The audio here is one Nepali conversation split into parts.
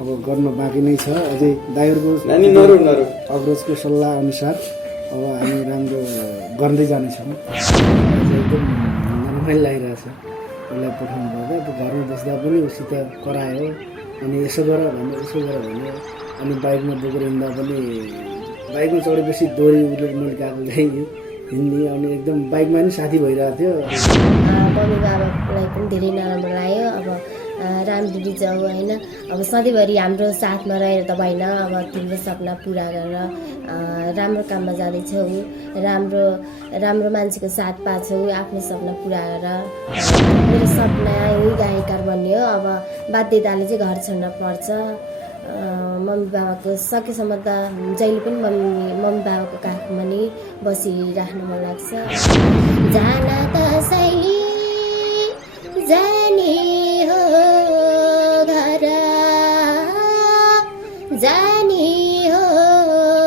अब गर्न बाँकी नै छ। अझै दाइहरूको अग्रजको सल्लाह अनुसार अब हामी राम्रो गर्दै जानेछौँ। एकदम रमाइलो लागिरहेछ उसलाई पठाउनु पर्दा। अब घरमा बस्दा पनि उसित करायो, अनि यसो गर भन्यो उसो गर भन्यो। अनि बाइकमा बोकेर हिँड्दा पनि बाइकमा चढेपछि दोहोरी उसले मैले गएको चाहिँ हिँड्ने, अनि एकदम बाइकमा नि साथी भइरहेको थियो। मम्मी बाबालाई पनि धेरै नराम्रो लाग्यो। अब राम्ररी जाऊ होइन, अब सधैँभरि हाम्रो साथमा रहेर त भएन। अब तिम्रो सपना पुरा गरेर राम्रो काममा जाँदैछौ, राम्रो राम्रो मान्छेको साथ पाछौ, आफ्नो सपना पुरा गरेर। मेरो सपना यही गायककार बन्ने हो। अब बाध्यताले चाहिँ घर छोड्न पर्छ। मम्मी बाबाको सकेसम्म त जहिले पनि मम्मी बाबाको काखमा नै बसिराख्नु मन लाग्छ। जान त सैली जाने हो घर, जाने हो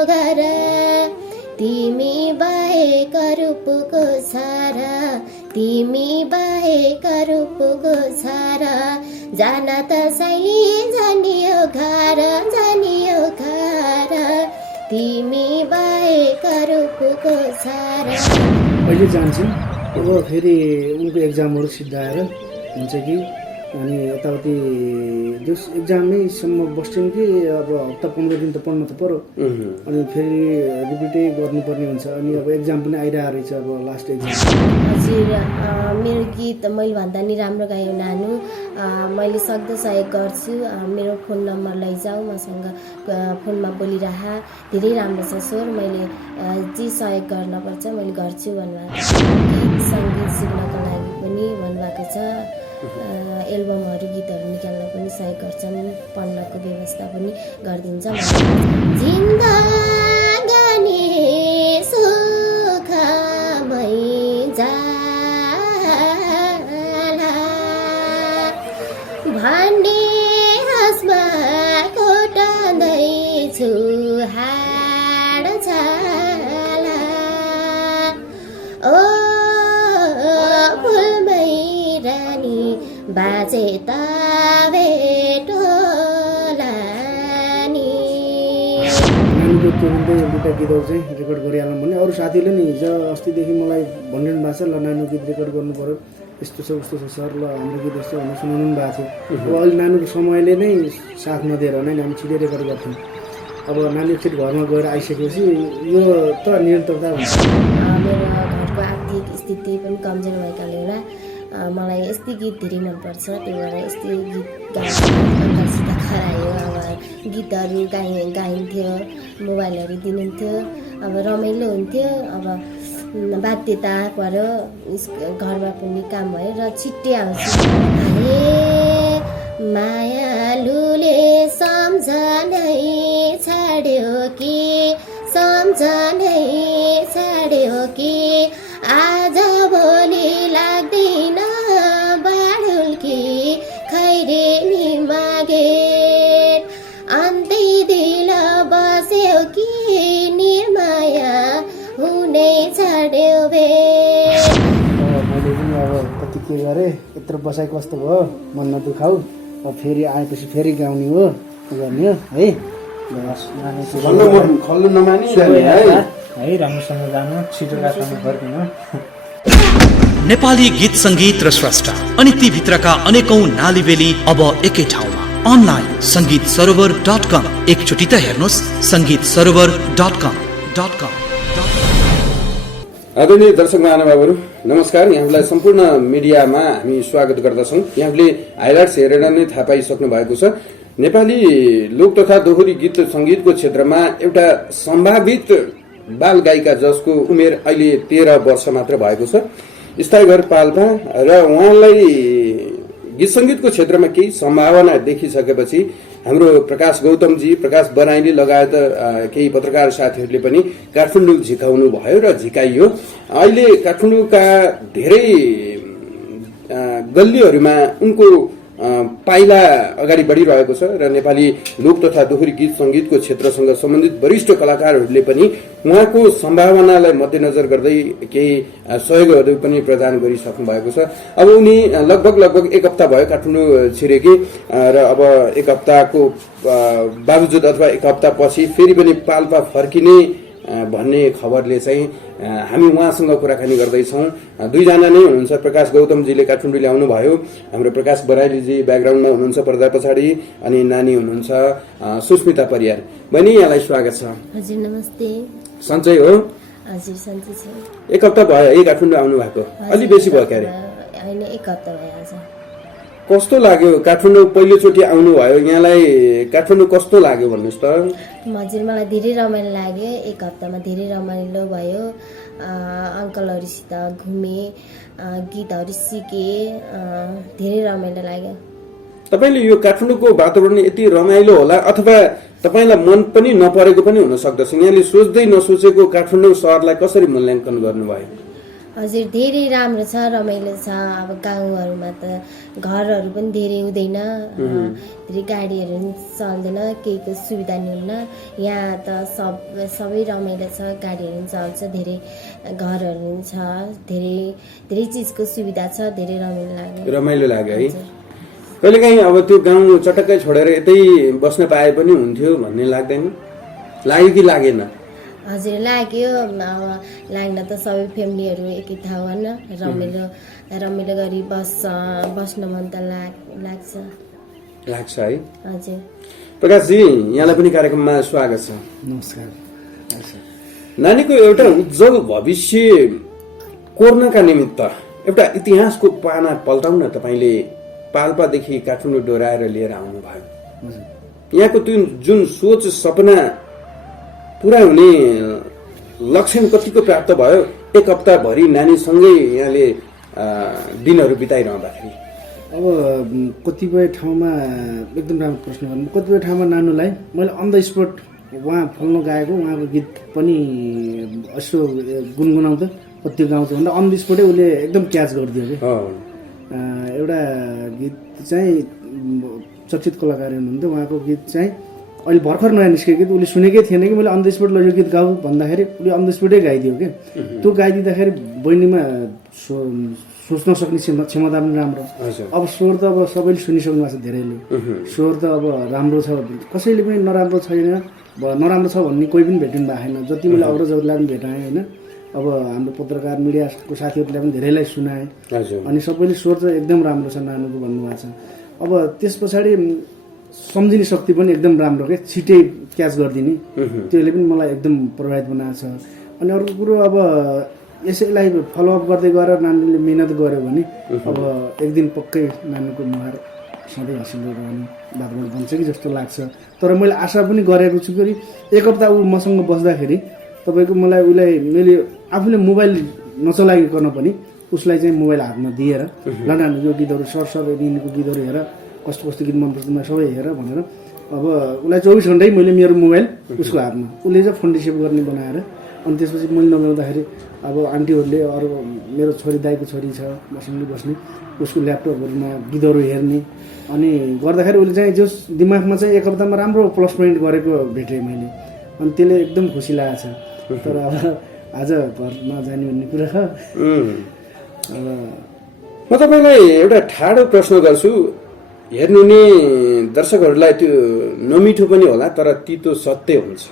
घर, तिमी बाहेक रूपको छारा, तिमी बाहेक रूपको छारा। जान त सैली जानियो घर, जानियो घर, तिमी बाहेक रूपको छारा। अहिले जान्छौँ। अब फेरि उनको एक्जामहरू सिद्धाएर हुन्छ कि, अनि यताउति जस एक्जामैसम्म बस्छौँ कि अब हप्ता 15 दिन त पढ्नु त पऱ्यो। अनि फेरि रिपिटै गर्नुपर्ने हुन्छ। अनि अब एक्जाम पनि आइरहेको रहेछ, अब लास्ट एक्जाम। हजुर, मेरो गीत मैले भन्दा नि राम्रो गायो नानु। मैले सक्दो सहयोग गर्छु। मेरो फोन नम्बर लैजाऊ, मसँग फोनमा बोलिरह। धेरै राम्रो छ स्वर, मैले जे सहयोग गर्नुपर्छ मैले गर्छु भन्नुभएको छ। गीत सङ्गीत सिक्नको लागि पनि भन्नुभएको छ। एल्बमहरू गीतहरू निकाल्न पनि सहयोग गर्छन्, पढ्नको व्यवस्था पनि गरिदिन्छ। जिन्दगानी सुखमय जाला भन्ने हसमा कोटाउँदैछु हाड छाला। ओ फुलमै रानी बाजे त भेटोला नि। नानीको तुरुन्तै दुईवटा गीतहरू चाहिँ रेकर्ड गरिहालौँ भने, अरू साथीले नि हिजो अस्तिदेखि मलाई भनिरहनु भएको छ, ल नानीको गीत रेकर्ड गर्नु पऱ्यो, यस्तो छ उस्तो छ सर, ल हाम्रो गीत यस्तो भनेर सुनाउनु पनि भएको थियो। अब अहिले नानीको समयले नै साथ नदिएर नै हामी छिटै रेकर्ड गर्थ्यौँ। अब नानी फेरि घरमा गएर आइसकेपछि यो त निरन्तरता हुन्छ। मेरो घरको आर्थिक स्थिति पनि कमजोर भएकाले होला मलाई यस्तै गीत धेरै मनपर्छ। त्यही भएर यस्तै गीत गाउँसित खरायो। अब गीतहरू गाइन्थ्यो, मोबाइलहरू दिनुहुन्थ्यो, अब रमाइलो हुन्थ्यो। अब बाध्यता पर्यो, घरमा पनि काम भयो र छिट्टै आउँछु। हे मायालुले सम्झनै छाड्यो कि, सम्झनै छाड्यो कि, आज भोलि लाग्दैन बाडुल्की खैरेनी मागे। अन्त्य दिल बस्यो कि निर्माया हुने छाड्यो बे। मैले पनि अब कति के गरेँ, यत्रो बसाइ कस्तो भयो, मन नदुखाऊ। अब फेरि आएपछि फेरि गाउने हो, गर्ने हो है। खल्नु नमानी है, राम्रोसँग जानु, छिटो रातमा फर्किनु। नेपाली गीत संगीत र स्रष्टा अनि ती भित्रका अनेकौं नालीबेली अब एकै ठाउँमा। अनलाइन संगीतसरोवर.com। एकचोटि त हेर्नुहोस् संगीतसरोवर.com। आदरणीय दर्शक महानुभावहरू नमस्कार। यहाँलाई सम्पूर्ण मिडियामा हामी स्वागत गर्दछौँ। यहाँले हाइलाइट्स हेरेर नै थाहा पाइसक्नु भएको छ, नेपाली लोक तथा दोहोरी गीत संगीतको क्षेत्रमा एउटा सम्भावित बाल गायिका जसको उमेर अहिले 13 वर्ष मात्र भएको छ, स्थायी घर पाल्पा, र उहाँलाई गीत संगीतको क्षेत्रमा केही सम्भावना देखिसकेपछि हाम्रो प्रकाश गौतमजी, प्रकाश बनाइली लगायत केही पत्रकार साथीहरूले पनि काठमाडौँ झिकाउनु भयो र झिकाइयो। अहिले काठमाडौँका धेरै गल्लीहरूमा उनको पाइला अगाडि बढिरहेको छ र नेपाली लोक तथा दोहोरी गीत सङ्गीतको क्षेत्रसँग सम्बन्धित वरिष्ठ कलाकारहरूले पनि उहाँको सम्भावनालाई मध्यनजर गर्दै केही सहयोगहरू पनि प्रदान गरिसक्नु भएको छ। अब उनी लगभग 1 हप्ता भयो काठमाडौँ छिरेकी र अब 1 हप्ताको बावजुद अथवा 1 हप्ता पछि फेरि पनि पाल्पा फर्किने भन्ने खबरले चाहिँ हामी उहाँसँग कुराकानी गर्दैछौँ। दुईजना नै हुनुहुन्छ। प्रकाश गौतमजीले काठमाडौँ ल्याउनु भयो, हाम्रो प्रकाश बराइलीजी ब्याकग्राउन्डमा हुनुहुन्छ पर्दा पछाडि, अनि नानी हुनुहुन्छ सुस्मिता परियार। बहिनी यहाँलाई स्वागत छ। हजुर नमस्ते। सन्चै हो? हजुर सन्चै छ। 1 हप्ता भयो है काठमाडौँ आउनु भएको? अलि बेसी भयो क्यारे? होइन 1 हप्ता भइहाल्छ। कस्तो लाग्यो काठमाडौँ पहिलोचोटि आउनु भयो? यहाँलाई काठमाडौँ कस्तो लाग्यो भन्नुहोस् त? हजुर मलाई धेरै रमाइलो लाग्यो। 1 हप्तामा धेरै रमाइलो भयो। अङ्कलहरूसित घुमेँ, गीतहरू सिकेँ, धेरै रमाइलो लाग्यो। तपाईँले यो काठमाडौँको वातावरण यति रमाइलो होला अथवा तपाईँलाई मन पनि नपरेको पनि हुन सक्दछ। यहाँले सोच्दै नसोचेको काठमाडौँ सहरलाई कसरी मूल्याङ्कन गर्नुभयो? हजुर धेरै राम्रो छ, रमाइलो छ। अब गाउँहरूमा त घरहरू पनि धेरै हुँदैन, धेरै गाडीहरू पनि चल्दैन, केहीको सुविधा नि हुन्न। यहाँ त सबै रमाइलो छ, गाडीहरू पनि चल्छ, धेरै घरहरू पनि छ, धेरै चिजको सुविधा छ, धेरै रमाइलो लाग्यो है। कहिलेकाहीँ अब त्यो गाउँ चटक्कै छोडेर यतै बस्न पाए पनि हुन्थ्यो भन्ने लाग्दैन? लाग्यो कि लागेन? हजुर लाग्यो। अब लाग्न त सबै फ्यामिलीहरू एकै ठाउँ होइन, रमाइलो गरी बस्न मन त लाग्छ है। हजुर प्रकाशजी यहाँलाई पनि कार्यक्रममा स्वागत छ। नमस्कार। नानीको एउटा उज्जवल भविष्य कोर्नका निमित्त एउटा इतिहासको पाना पल्टाउन तपाईँले पाल्पादेखि काठमाडौँ डोराएर लिएर आउनुभयो। यहाँको त्यो जुन सोच सपना पुरा हुने लक्ष्य कतिको प्राप्त भयो? 1 हप्ताभरि नानीसँगै यहाँले दिनहरू बिताइरहँदाखेरि? अब कतिपय ठाउँमा एकदम राम्रो प्रश्न गर्नु। कतिपय ठाउँमा नानुलाई मैले अन द स्पोट उहाँ फोनमा गाएको उहाँको गीत पनि यसो गुनगुनाउँदा कति गाउँछ भन्दा अन द स्पोटै उसले एकदम क्याच गरिदियो कि। एउटा गीत चाहिँ चर्चित कलाकार हुनुहुन्थ्यो, उहाँको गीत चाहिँ अहिले भर्खर नयाँ निस्केको गीत उसले सुनेकै थिएन कि मैले अन द स्पोट यो गीत गाऊ भन्दाखेरि उसले अन द स्पोटै गाइदियो कि। त्यो गाइदिँदाखेरि बहिनीमा सोच्न सक्ने क्षमता पनि राम्रो। अब स्वर त अब सबैले सुनिसक्नु भएको छ, धेरैले स्वर त अब राम्रो छ, कसैले पनि नराम्रो छैन, नराम्रो छ भन्ने कोही पनि भेटिनु भएको छैन। जति मैले अग्रजहरूलाई पनि भेटाएँ होइन, अब हाम्रो पत्रकार मिडियाको साथीहरूलाई पनि धेरैलाई सुनाएँ, अनि सबैले स्वर चाहिँ एकदम राम्रो छ नानुको भन्नुभएको छ। अब त्यस पछाडि सम्झिने शक्ति पनि एकदम राम्रो क्या, छिटै क्याच गरिदिने, त्यसले पनि मलाई एकदम प्रभावित बनाएको छ। अनि अर्को कुरो अब यसैलाई फलोअप गर्दै गएर नानीले मिहिनेत गर्यो भने अब एक दिन पक्कै नानीको मुहार सधैँ हाँसिलो रहने वातावरण बन्छ कि जस्तो लाग्छ। तर मैले आशा पनि गरेको छु कि 1 हप्ता ऊ मसँग बस्दाखेरि तपाईँको मलाई उसलाई मैले आफूले मोबाइल नचलाइकन पनि उसलाई चाहिँ मोबाइल हातमा दिएर ल नानी यो गीतहरू सर यिनीको गीतहरू हेर, कस्तो गीत मनपर्छ सबै हेर भनेर अब उसलाई 24 घन्टै मैले मेरो मोबाइल उसको हातमा, उसले चाहिँ फोन रिसिभ गर्ने बनाएर। अनि त्यसपछि मैले नगर्दाखेरि अब आन्टीहरूले अरू मेरो छोरी दाइको छोरी छ मसँगै बस्ने, उसको ल्यापटपहरूमा गीतहरू हेर्ने, अनि गर्दाखेरि उसले चाहिँ जो दिमागमा चाहिँ 1 हप्तामा राम्रो प्लस पोइन्ट गरेको भेटेँ मैले। अनि त्यसले एकदम खुसी लागेको छ। तर अब आज घर नजाने भन्ने कुरा छ। म तपाईँलाई एउटा ठाडो प्रश्न गर्छु, हेर्नु नि दर्शकहरूलाई त्यो नमिठो पनि होला तर तितो सत्य हुन्छ।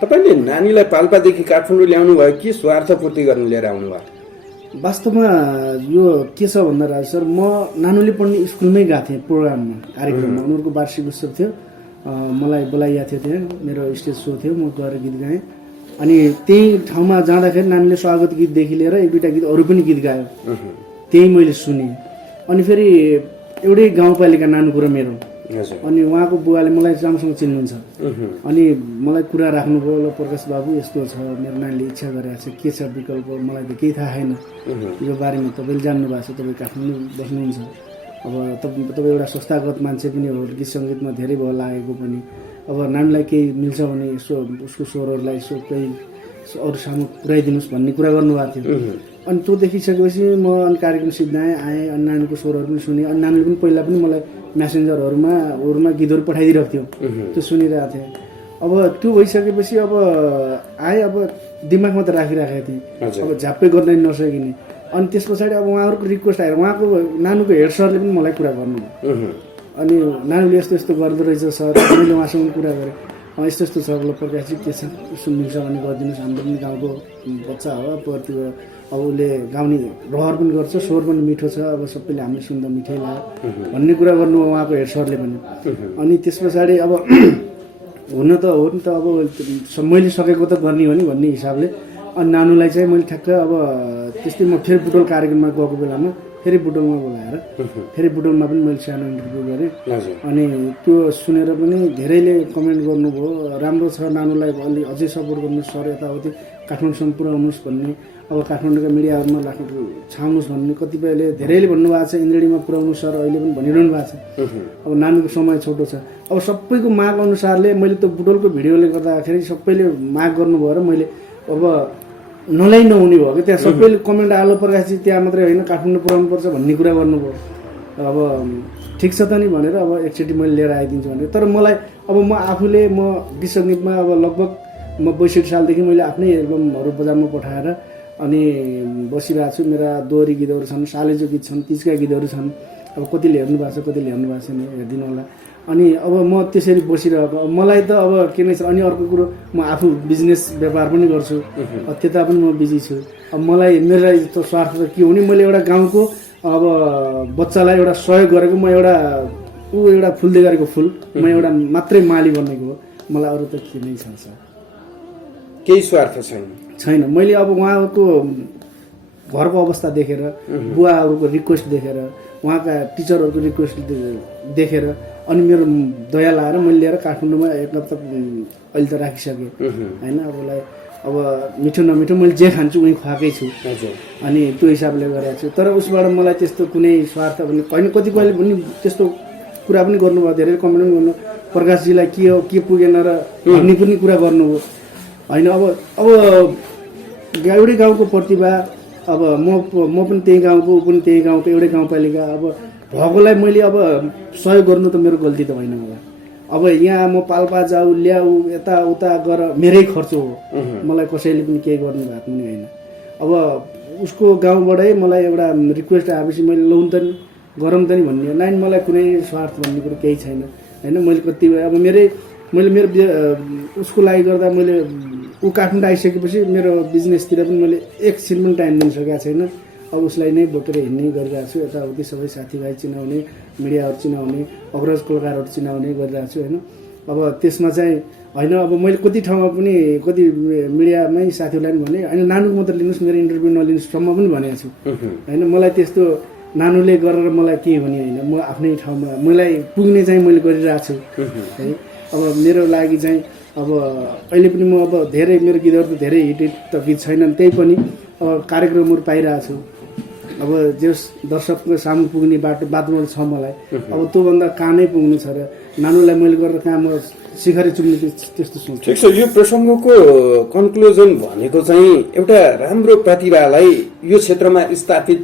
तपाईँले नानीलाई पाल्पादेखि काठमाडौँ ल्याउनु भयो कि स्वार्थपूर्ति गर्न लिएर आउनु भयो? वास्तवमा यो के छ भन्दा राज सर, म नानुले पढ्ने स्कुलमै गएको थिएँ प्रोग्राममा, कार्यक्रममा, उनीहरूको वार्षिक उत्सव थियो, मलाई बोलाइएको थियो, त्यहाँ मेरो स्टेज सो थियो, म गएर गीत गाएँ। अनि त्यही ठाउँमा जाँदाखेरि नानीले स्वागत गीतदेखि लिएर 1-2टा गीत अरू पनि गीत गायो, त्यही मैले सुनेँ। अनि फेरि एउटै गाउँपालिका नानुको र मेरो, अनि उहाँको बुवाले मलाई राम्रोसँग चिन्नुहुन्छ, अनि मलाई कुरा राख्नुभयो, ल प्रकाश बाबु यस्तो छ, मेरो नानीले इच्छा गरेको छ, के छ विकल्प, मलाई त केही थाहा छैन यो बारेमा, तपाईँले जान्नु भएको छ, तपाईँ काठमाडौँ बस्नुहुन्छ, अब तपाईँ एउटा संस्थागत मान्छे पनि हो, गीत सङ्गीतमा धेरै भयो लागेको पनि, अब नानीलाई केही मिल्छ भने यसो उसको स्वरहरूलाई यसो केही अरू सामु पुऱ्याइदिनुहोस् भन्ने कुरा गर्नुभएको थियो। अनि त्यो देखिसकेपछि म अनि कार्यक्रम सिद्धाएँ आएँ अनि नानीको स्वरहरू पनि सुनेँ। अनि नानीले पनि पहिला पनि मलाई म्यासेन्जरहरूमा गीतहरू पठाइदिरहेको थियो, त्यो सुनिरहेको थिएँ। अब त्यो भइसकेपछि अब आएँ, अब दिमागमा त राखिराखेको थिएँ, अब झ्याप्पै गर्दै नसकिने। अनि त्यस पछाडि अब उहाँहरूको रिक्वेस्ट आएर उहाँको नानुको हेड सरले पनि मलाई कुरा गर्नुभयो। अनि नानुले यस्तो यस्तो गर्दो रहेछ सर, मैले उहाँसँग कुरा गरेँ, यस्तो यस्तो छ ल प्रकाशजी के छ सुन्नुहुन्छ भने गरिदिनुहोस्, हाम्रो पनि गाउँको बच्चा हो, प्रतिभा अब उसले गाउने रहर पनि गर्छ, स्वर पनि मिठो छ, अब सबैले हामीले सुन्दा मिठै लाग्यो भन्ने कुरा गर्नुभयो उहाँको हेड सरले पनि। अनि त्यस पछाडि अब हुन त अब मैले सकेको त गर्ने हो नि भन्ने हिसाबले अनि नानुलाई चाहिँ मैले ठ्याक्क अब त्यस्तै म फेरि बुटोल कार्यक्रममा गएको बेलामा फेरि बुटोलमा बोलाएर फेरि बुटोलमा पनि मैले सानो इन्टरभ्यू गरेँ। अनि त्यो सुनेर पनि धेरैले कमेन्ट गर्नुभयो, राम्रो छ नानुलाई अलि अझै सपोर्ट गर्नुहोस् सर, यताउति काठमाडौँसम्म पुऱ्याउनुहोस् भन्ने, अब काठमाडौँका मिडियाहरूमा छाउनुहोस् भन्ने कतिपयले धेरैले भन्नुभएको छ, इन्द्रेणीमा पुऱ्याउनु सर अहिले पनि भनिरहनु भएको छ। अब नानुको समय छोटो छ, अब सबैको माग अनुसारले मैले त बुटोलको भिडियोले गर्दाखेरि सबैले माग गर्नुभयो र मैले अब नहुने भयो कि त्यहाँ सबैले कमेन्ट आलो प्रकाशजी त्यहाँ मात्रै होइन काठमाडौँ पुऱ्याउनु पर्छ भन्ने कुरा गर्नुभयो। अब ठिक छ त नि भनेर अब एकचोटि मैले लिएर आइदिन्छु भनेर। तर मलाई अब म आफूले म गीत सङ्गीतमा अब लगभग म 62 सालदेखि मैले आफ्नै एल्बमहरू बजारमा पठाएर अनि बसिरहेको छु। मेरा दोहोरी गीतहरू छन्, सालेजो गीत छन्, तिजका गीतहरू छन्। अब कतिले हेर्नु भएको छ कतिले हेर्नु भएको छैन, हेरिदिनु होला। अनि अब म त्यसरी बसिरहेको, मलाई त अब के नै छ। अनि अर्को कुरो म आफू बिजनेस व्यापार पनि गर्छु, त्यता पनि म बिजी छु। अब मलाई मेरो त स्वार्थ त के हो नि, मैले एउटा गाउँको अब बच्चालाई एउटा सहयोग गरेको, म एउटा फुल्दै गरेको फुल, म एउटा मात्रै माली बनेको हो, मलाई अरू त के नै छ सर, केही स्वार्थ छैन। मैले अब उहाँको घरको अवस्था देखेर, बुवाहरूको रिक्वेस्ट देखेर, उहाँका टिचरहरूको रिक्वेस्ट देखेर अनि मेरो दया लाएर मैले लिएर काठमाडौँमा एक हप्ता अहिले त राखिसकेँ होइन। अब मिठो नमिठो मैले जे खान्छु उहीँ खुवाएकै छु अनि त्यो हिसाबले गरेको छु। तर उसबाट मलाई त्यस्तो कुनै स्वार्थ पनि होइन। कतिपयले पनि त्यस्तो कुरा पनि गर्नुभयो, धेरै कमेन्ट पनि गर्नु, प्रकाशजीलाई के हो के पुगेन र भन्ने पनि कुरा गर्नुभयो होइन। अब एउटै गाउँको प्रतिभा, अब म पनि त्यही गाउँको, ऊ पनि त्यही गाउँको, एउटै गाउँपालिका, अब भएकोलाई मैले अब सहयोग गर्नु त मेरो गल्ती त होइन मलाई। अब यहाँ म पाल्पा जाऊ ल्याऊ यताउता गर मेरै खर्च हो, मलाई कसैले पनि केही गर्नु भएको पनि होइन। अब उसको गाउँबाटै मलाई एउटा रिक्वेस्ट आएपछि मैले लौन त नि गरौँ त नि भन्ने नाइन, मलाई कुनै स्वार्थ भन्ने कुरो केही छैन होइन। मैले कति अब मेरो उसको लागि गर्दा मैले ऊ काठमाडौँ आइसकेपछि मेरो बिजनेसतिर पनि मैले एकछिन पनि टाइम दिन सकेको छैन। अब उसलाई नै बोकेर हिँड्ने गरिरहेको छु, यताउति सबै साथीभाइ चिनाउने, मिडियाहरू चिनाउने, अग्रज कलाकारहरू चिनाउने गरिरहेको छु होइन। अब त्यसमा चाहिँ होइन, अब मैले कति ठाउँमा पनि कति मिडियामै साथीहरूलाई पनि भने होइन नानुको मात्रै लिनुहोस्, मेरो इन्टरभ्यू नलिनुहोस् पनि भनेको छु होइन। मलाई त्यस्तो नानुले गरेर मलाई केही हुने होइन, म आफ्नै ठाउँमा मलाई पुग्ने चाहिँ मैले गरिरहेको छु है। अब मेरो लागि चाहिँ अब अहिले पनि म अब धेरै मेरो गीतहरू त धेरै हिट त गीत छैनन्, त्यही पनि अब कार्यक्रमहरू पाइरहेको छु। अब जस दर्शकको सामु पुग्ने बाटोमा छ मलाई, अब त्योभन्दा कहाँ पुग्नु छ र नानुलाई मैले गरेर कहाँ म शिखरै चुम्ने त्यस्तो सोच्छु। ठिक छ, यो प्रसङ्गको कन्क्लुजन भनेको चाहिँ एउटा राम्रो प्रतिभालाई यो क्षेत्रमा स्थापित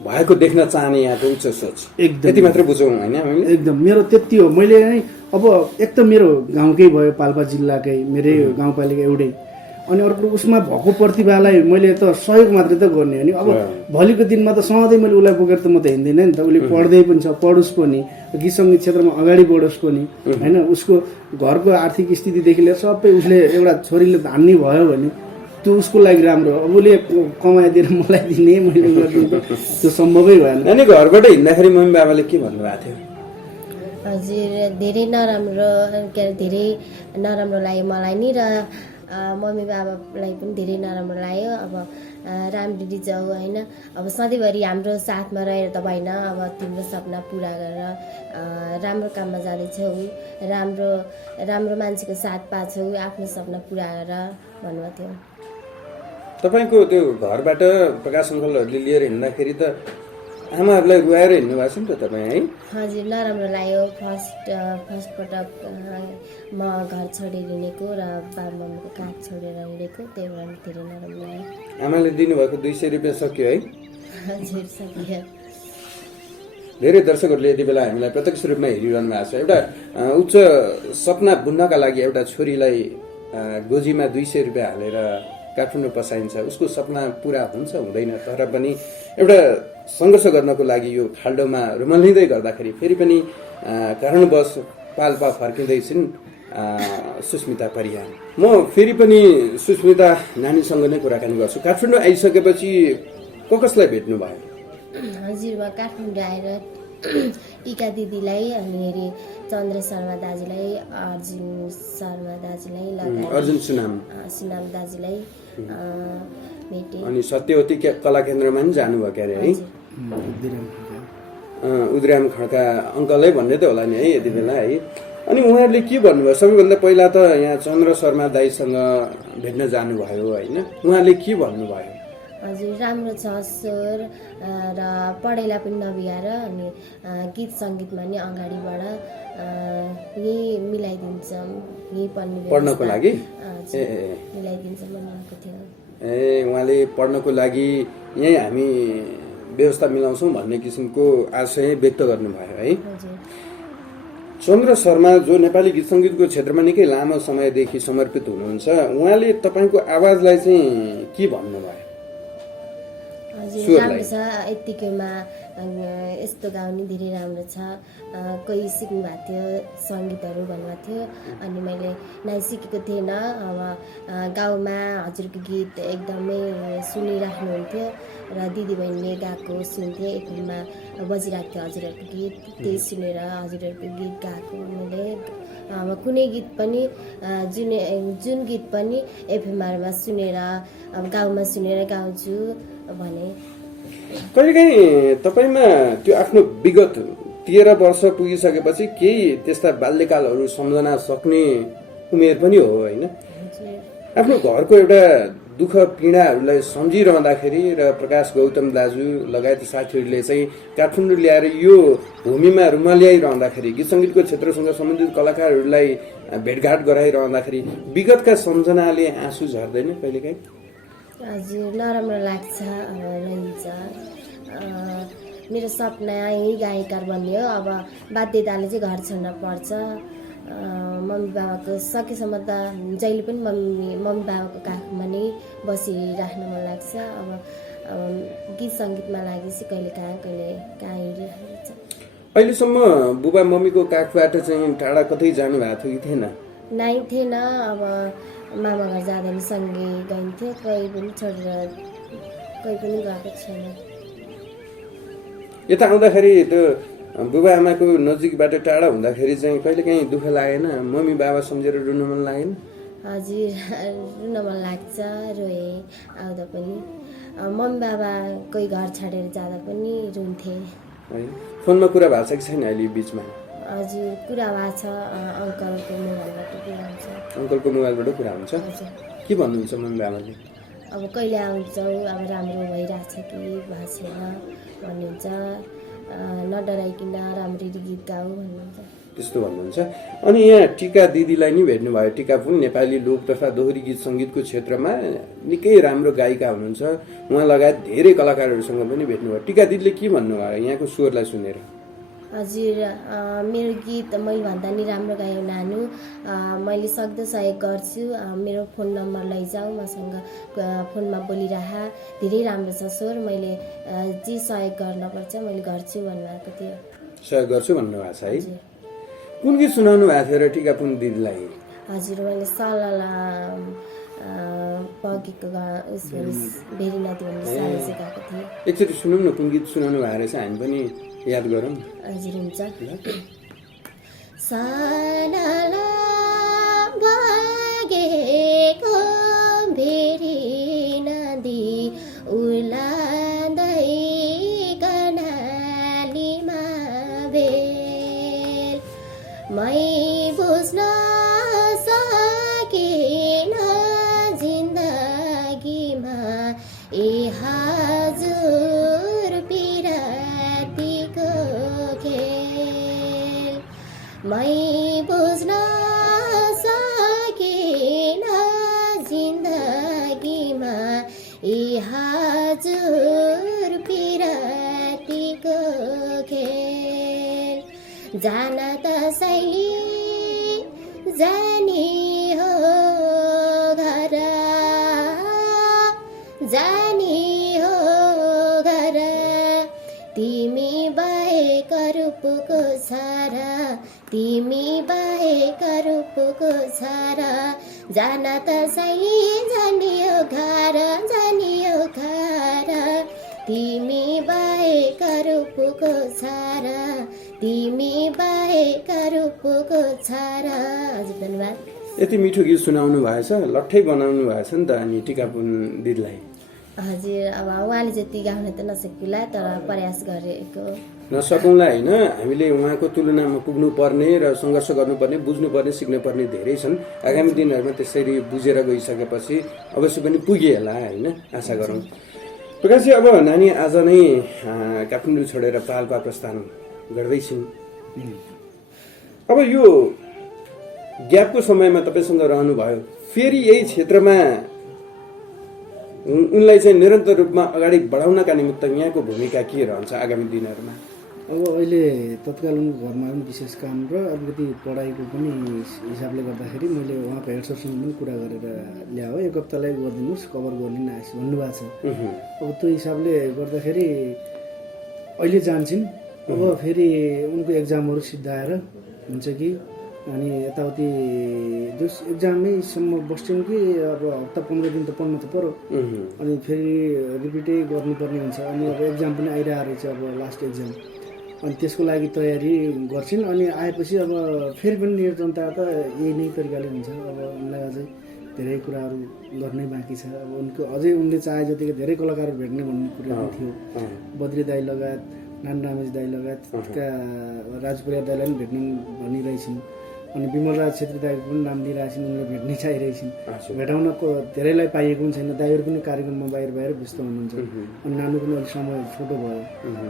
भएको देख्न चाहने यहाँको उच्च सोच, एकदम त्यति मात्र बुझौँ होइन हामीले। एकदम मेरो त्यति हो। मैले नै अब एक त मेरो गाउँकै भयो, पाल्पा जिल्लाकै मेरै गाउँपालिका एउटै, अनि अर्को उसमा भएको प्रतिभालाई मैले त सहयोग मात्रै त गर्ने हो नि। अब भोलिको दिनमा त सधैँ मैले उसलाई बोकेर त म त हिँड्दिनँ नि त, उसले पढ्दै पनि छ, पढोस् पनि, गीत सङ्गीत क्षेत्रमा अगाडि बढोस् पनि होइन। उसको घरको आर्थिक स्थितिदेखि लिएर सबै उसले एउटा छोरीले धान्ने भयो भने त्यो उसको लागि राम्रो। अब उसले कमाइदिएर मलाई दिने, मैले गरिदिनु त्यो सम्भवै भएन। अनि घरबाट हिँड्दाखेरि मम्मी बाबाले के भन्नुभएको थियो? हजुर धेरै नराम्रो, के अरे धेरै नराम्रो लाग्यो मलाई नि, र मम्मी बाबालाई पनि धेरै नराम्रो लाग्यो। अब राम्ररी जाऊ होइन, अब सधैँभरि हाम्रो साथमा रहेर त भएन, अब तिम्रो सपना पुरा गरेर राम्रो काममा जाँदैछौ, राम्रो मान्छेको साथ पाछौ, आफ्नो सपना पुरा गरेर भन्नुभएको थियो। तपाईँको त्यो घरबाट प्रकाश अङ्कलहरूले लिएर हिँड्दाखेरि त आमाहरूलाई रुवाएर हिँड्नु भएको छ नि त तपाईँ है? हजुर नराम्रो लाग्यो फर्स्ट पटक म घर छोडेर हिँडेको र बाबा मम्मीको काख छोडेर हिँडेको, त्यही भएर धेरै नराम्रो लाग्यो। आमाले दिनुभएको 200 रुपियाँ सक्यो है? हजुर सकियो। धेरै दर्शकहरूले यति बेला हामीलाई प्रत्यक्ष रूपमा हेरिरहनु भएको छ। एउटा उच्च सपना बुन्नका लागि एउटा छोरीलाई गोजीमा 200 रुपियाँ हालेर काठमाडौँ पसाइन्छ, उसको सपना पुरा हुन्छ हुँदैन, तर पनि एउटा सङ्घर्ष गर्नको लागि यो खाल्डोमा रुमल्लिँदै गर्दाखेरि फेरि पनि कारणवश पाल्पा फर्किँदैछिन् सुस्मिता परियार। म फेरि पनि सुस्मिता नानीसँग नै कुराकानी गर्छु। काठमाडौँ आइसकेपछि कसलाई भेट्नु भयो? हजुर म काठमाडौँ आएर टिका दिदीलाई अनि चन्द्र शर्मा दाजुलाई, अर्जुन शर्मा दाजुलाई लगायत अर्जुन सुनाम दाजुलाई भेटेँ। अनि सत्यवती कला केन्द्रमा पनि जानुभयो क्यारे है? उद्राम खड्का अङ्कलै भन्ने त होला नि है यति बेला है? अनि उहाँहरूले के भन्नुभयो? सबैभन्दा पहिला त यहाँ चन्द्र शर्मा दाईसँग भेट्न जानुभयो होइन? उहाँले के भन्नुभयो? हजुर राम्रो छ स्वर र पढाइलाई पनि नबिगाएर अनि गीत सङ्गीतमा नि अगाडिबाट यही मिलाइदिन्छ, यही पढ्नको लागि मिलाइदिन्छ भन्नुभएको थियो। उहाँले पढ्नको लागि यहीँ हामी व्यवस्था मिलाउँछौँ भन्ने किसिमको आशय व्यक्त गर्नुभयो है? चन्द्र शर्मा जो नेपाली गीत सङ्गीतको क्षेत्रमा निकै लामो समयदेखि समर्पित हुनुहुन्छ, उहाँले तपाईँको आवाजलाई चाहिँ के भन्नुभयो? हजुर राम्रो छ, यत्तिकैमा यस्तो गाउने धेरै राम्रो छ, कोही सिक्नु भएको थियो सङ्गीतहरू भन्नुभएको थियो। अनि मैले सिकेको थिएन, अब गाउँमा हजुरको गीत एकदमै सुनिराख्नुहुन्थ्यो र दिदीबहिनीले गाएको सुन्थेँ, एफएममा बजिरहेको थियो हजुरहरूको गीत, त्यही सुनेर हजुरहरूको गीत गाएको मैले। कुनै गीत पनि जुन गीत पनि एफएमआरमा सुनेर अब गाउँमा सुनेर गाउँछु भने। कहिलेकाहीँ तपाईँमा त्यो आफ्नो विगत 13 वर्ष पुगिसकेपछि केही त्यस्ता बाल्यकालहरू सम्झना सक्ने उमेर पनि हो होइन? आफ्नो घरको एउटा दुःख पीडाहरूलाई सम्झिरहँदाखेरि र प्रकाश गौतम दाजु लगायत साथीहरूले चाहिँ काठमाडौँ ल्याएर यो भूमिमा रुमल्याइरहँदाखेरि गीत सङ्गीतको क्षेत्रसँग सम्बन्धित कलाकारहरूलाई भेटघाट गराइरहँदाखेरि विगतका सम्झनाले आँसु झर्दैन कहिलेकाहीँ? हजुर नराम्रो लाग्छ, अब रहन्छ। मेरो सपना यही गायककार बन्ने हो, अब बाध्यताले चाहिँ घर छोड्न पर्छ। मम्मी बाबाको सकेसम्म त जहिले पनि मम्मी बाबाको काखमा नै बसिराख्न मन लाग्छ। अब गीत सङ्गीतमा लागेपछि कहिले कहाँ हिँडिरहेको छ। अहिलेसम्म बुबा मम्मीको काखबाट चाहिँ टाढा कतै जानु भएको थियो कि थिएन? नाइ थिएन, अब मामा घर जाँदा पनि सँगै गइन्थ्यो, कहीँ पनि छोडेर कहीँ पनि गएको छैन। यता आउँदाखेरि त्यो बुबा आमाको नजिकबाट टाढा हुँदाखेरि चाहिँ कहिलेकाहीँ दुःख लागेन? मम्मी बाबा सम्झेर रुन मन लागेन? हजुर रुन मन लाग्छ, रोएँ आउँदा पनि। मम्मी बाबा कोही घर छाडेर जाँदा पनि रुन्थे। फोनमा कुरा भएको छ कि छैन अहिले बिचमा? हजुर कुरा भएको छ, अङ्कलको मोबाइलबाट कुरा हुन्छ। अङ्कलको मोबाइलबाट कुरा हुन्छ? के भन्नुहुन्छ मम्मी बाबाले? अब कहिले आउँछौ, अब राम्रो भइरहेछ कि भएको छैन भन्नुहुन्छ, नडराइकन राम्ररी गीत गाऊ भन्नुहुन्छ। त्यस्तो भन्नुहुन्छ। अनि यहाँ टिका दिदीलाई नि भेट्नुभयो। टिका पनि नेपाली लोक तथा दोहोरी गीत सङ्गीतको क्षेत्रमा निकै राम्रो गायिका हुनुहुन्छ, उहाँ लगायत धेरै कलाकारहरूसँग पनि भेट्नुभयो। टिका दिदीले के भन्नुभयो यहाँको स्वरलाई सुनेर? हजुर मेरो गीत मैले भन्दा नि राम्रो गायो नानु, मैले सक्दो सहयोग गर्छु, मेरो फोन नम्बर लैजाऊ, मसँग फोनमा बोलिरह, धेरै राम्रो छ स्वर, मैले जे सहयोग गर्नुपर्छ मैले गर्छु भन्नुभएको थियो। सहयोग गर्छु भन्नुभएको छ है? कुन गीत सुनाउनु भएको थियो र टिका पुन दिदीलाई? हजुर मैले सलला पगेको भेरी नदी भन्ने सानो चाहिँ गएको थिएँ। एकचोटि सुनौँ न कुन गीत सुनाउनु भएको रहेछ, हामी पनि याद गरौँ। हजुर हुन्छ। सलला पगेको भेरी नदी उलादै कनालीमा भेल, मै बुझ्न सकिन जिन्दगीमा ए हजुर पिरा जान त्यसैले जाने हो घर जाने हो घर तिमी बाहेक रूपको छारा तिमी बाहेक रूपको छारा जान त्यसैले जानियो घर जानियो घर तिमी बाहेक रूपको छारा तिमी बाहेक रूपको छारा। हजुर धन्यवाद। यति मिठो गीत सुनाउनु भएछ, लट्ठै बनाउनु भएछ नि त अनि टिकापुन दिदीलाई। हजुर अब उहाँले जति गाउन त नसकिला तर प्रयास गरेको नसकौँला होइन, हामीले उहाँको तुलनामा पुग्नुपर्ने र सङ्घर्ष गर्नुपर्ने बुझ्नुपर्ने सिक्नुपर्ने धेरै छन्। आगामी दिनहरूमा त्यसरी बुझेर गइसकेपछि अवश्य पनि पुगिएला होइन, आशा गरौँ। प्रकाशजी, अब नानी आज नै काठमाडौँ छोडेर पाल्पा प्रस्थान गर्दैछन्। अब यो ग्यापको समयमा तपाईँसँग रहनुभयो, फेरि यही क्षेत्रमा उनलाई चाहिँ निरन्तर रूपमा अगाडि बढाउनका निमित्त यहाँको भूमिका के रहन्छ आगामी दिनहरूमा? अब अहिले तत्काल उनको घरमा पनि विशेष काम र अलिकति पढाइको पनि हिसाबले गर्दाखेरि मैले उहाँको हेड सरसँग पनि कुरा गरेर ल्याऊ, एक हप्तालाई गरिदिनुहोस्, कभर गरिदिनु आएछ भन्नुभएको छ। अब त्यो हिसाबले गर्दाखेरि अहिले जान्छन्। अब फेरि उनको एक्जामहरू सिद्धाएर हुन्छ कि अनि यताउति जस एक्जामैसम्म बस्छौँ कि अब हप्ता 15 दिन त पढ्नु त पऱ्यो, अनि फेरि रिपिटै गर्नुपर्ने हुन्छ। अनि अब एक्जाम पनि आइरहेको रहेछ, अब लास्ट एक्जाम, अनि त्यसको लागि तयारी गर्छिन्। अनि आएपछि अब फेरि पनि निरन्तरता त यही नै तरिकाले हुन्छ। अब उनलाई अझै धेरै कुराहरू गर्नै बाँकी छ। अब उनको अझै उनले चाहे जतिको धेरै कलाकारहरू भेट्ने भन्ने कुरा थियो। बद्री दाई लगायत नान रामेश दाई लगायतका राजपुरिया दाईलाई पनि भेट्ने भनिरहेछन्। अनि विमल राज छेत्री दाईको पनि नाम लिइरहेछन्, उनले भेट्नै चाहिरहेछन्। भेटाउनको धेरैलाई पाइएको पनि छैन, दाईहरू पनि कार्यक्रममा बाहिर व्यस्त हुनुहुन्छ। अनि नानु पनि अलिक समय छोटो भयो,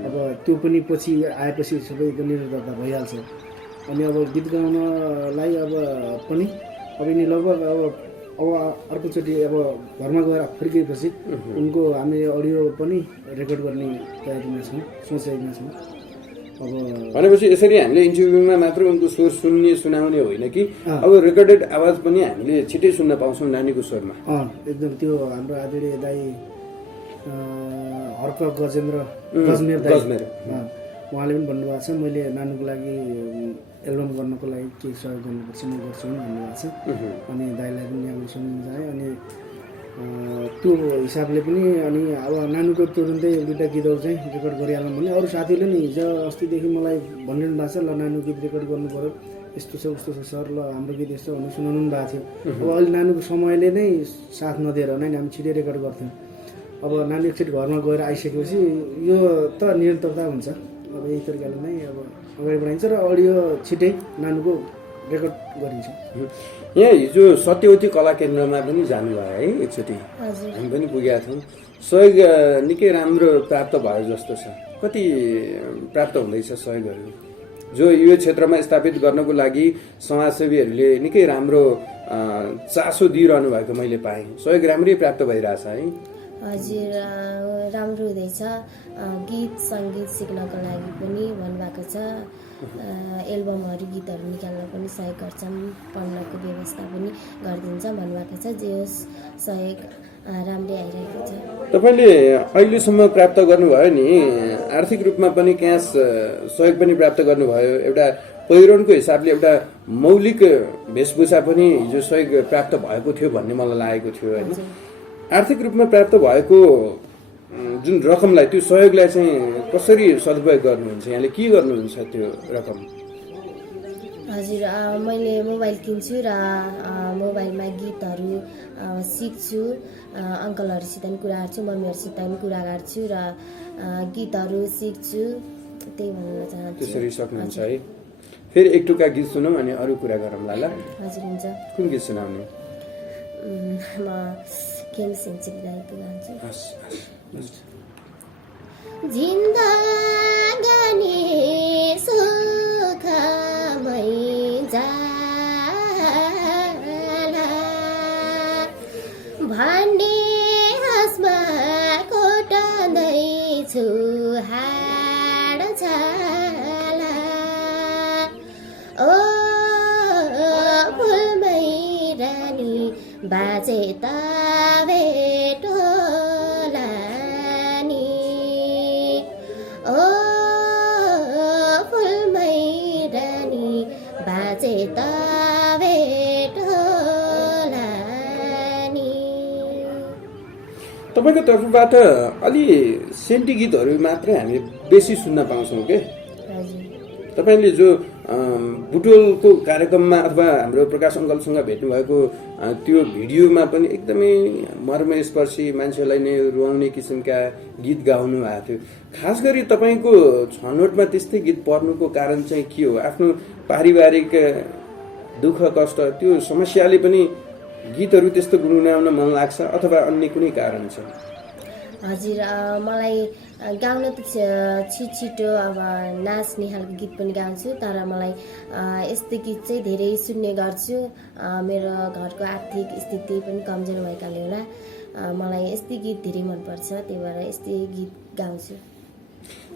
अब त्यो पनि पछि आएपछि सबैको निरन्तरता भइहाल्छ। अनि अब गीत गाउनलाई अब पनि अब यिनी लगभग अब अर्कोचोटि अब घरमा गएर फर्किएपछि उनको हामी अडियो पनि रेकर्ड गर्ने तयारीमा छौँ, सोचेका छौँ। अब भनेपछि यसरी हामीले इन्टरभ्यूमा मात्र उनको स्वर सुनाउने होइन कि अब रेकर्डेड आवाज पनि हामीले छिटै सुन्न पाउँछौँ नानीको स्वरमा। एकदम त्यो हाम्रो आदरणीय दाई हर्क गजमेर उहाँले पनि भन्नुभएको छ, मैले नानीको लागि एल्बम गर्नको लागि के सहयोग गर्नुपर्छ म गर्छु भन्नुभएको छ। अनि दाईलाई पनि अब सुन्नु जाएँ। अनि त्यो हिसाबले पनि अनि अब नानीको तुरुन्तै दुईवटा गीतहरू चाहिँ रेकर्ड गरिहालौँ भने अरू साथीहरूले नि हिजो अस्तिदेखि मलाई भनिरहनु भएको छ, ल नानु गीत रेकर्ड गर्नु पऱ्यो, यस्तो छ उस्तो छ सर, ल हाम्रो गीत यस्तो भन्नु सुनाउनु पनि भएको थियो। अब अहिले नानीको समयले नै साथ नदिएर नै हामी छिटै रेकर्ड गर्थ्यौँ। अब नानी एकचोटि घरमा गएर आइसकेपछि यो त निरन्तरता हुन्छ। अब यही तरिकाले नै अब अगाडि बढाइन्छ र अडियो छिटै नानीको रेकर्ड गरिन्छ। यहाँ हिजो सत्यवती कला केन्द्रमा पनि जानुभयो है एकचोटि, हामी पनि पुगेका थियौँ। सहयोग निकै राम्रो प्राप्त भयो जस्तो छ। कति प्राप्त हुँदैछ सहयोगहरू जो यो क्षेत्रमा स्थापित गर्नको लागि समाजसेवीहरूले निकै राम्रो चासो दिइरहनु भएको मैले पाएँ। सहयोग राम्रै प्राप्त भइरहेछ है? हजुर, राम्रो हुँदैछ। गीत सङ्गीत सिक्नको लागि पनि भन्नुभएको छ। एल्बमहरू गीतहरू निकाल्न पनि सहयोग गर्छौँ, पढ्नको व्यवस्था पनि गरिदिन्छ भन्नुभएको छ। जे होस् सहयोग राम्रै आइरहेको छ। तपाईँले अहिलेसम्म प्राप्त गर्नुभयो नि, आर्थिक रूपमा पनि क्यास सहयोग पनि प्राप्त गर्नुभयो, एउटा पहिरनको हिसाबले एउटा मौलिक वेशभूषा पनि हिजो सहयोग प्राप्त भएको थियो भन्ने मलाई लागेको थियो होइन। आर्थिक रूपमा प्राप्त भएको जुन रकमलाई, त्यो सहयोगलाई चाहिँ कसरी सदुपयोग गर्नुहुन्छ, यहाँले के गर्नुहुन्छ त्यो रकम? हजुर, मैले मोबाइल किन्छु र मोबाइलमा गीतहरू सिक्छु, अङ्कलहरूसित पनि कुरा गर्छु, मम्मीहरूसित पनि कुरा गर्छु र गीतहरू सिक्छु, त्यही भन्न चाहन्छु। त्यसरी सक्नुहुन्छ है। फेरि एक टुक्का गीत सुनौँ अनि अरू कुरा गरौँला ल? हजुर हुन्छ। कुन गीत सुनाउने? म केम सिन्चेक दाइको गान्छु। जिन्दगानी सुखमै जाला भन्ने हसमा कोटाउँदैछु हाड छाला बाजे त भेटोला नि ओ फुलमै रानी बाजे त भेटोला नि। तपाईँको तर्फबाट अलि सेन्टी गीतहरू मात्रै हामी बेसी सुन्न पाउँछौँ के। हजुर तपाईँले जो बुटोलको कार्यक्रममा अथवा हाम्रो प्रकाश अङ्कलसँग भेट्नुभएको त्यो भिडियोमा पनि एकदमै मर्मस्पर्शी मान्छेलाई नै रुवाउने किसिमका गीत गाउनु भएको थियो। खास गरी तपाईँको छनौटमा त्यस्तै गीत पर्नुको कारण चाहिँ के हो? आफ्नो पारिवारिक दुःख कष्ट त्यो समस्याले पनि गीतहरू त्यस्तो गुनगुनाउन मन लाग्छ अथवा अन्य कुनै कारण छ? हजुर मलाई गाउन त छिटो अब नाच्ने खालको गीत पनि गाउँछु, तर मलाई यस्तो गीत चाहिँ धेरै सुन्ने गर्छु। मेरो घरको आर्थिक स्थिति पनि कमजोर भएकाले होला मलाई यस्तै गीत धेरै मनपर्छ, त्यही भएर यस्तै गीत गाउँछु।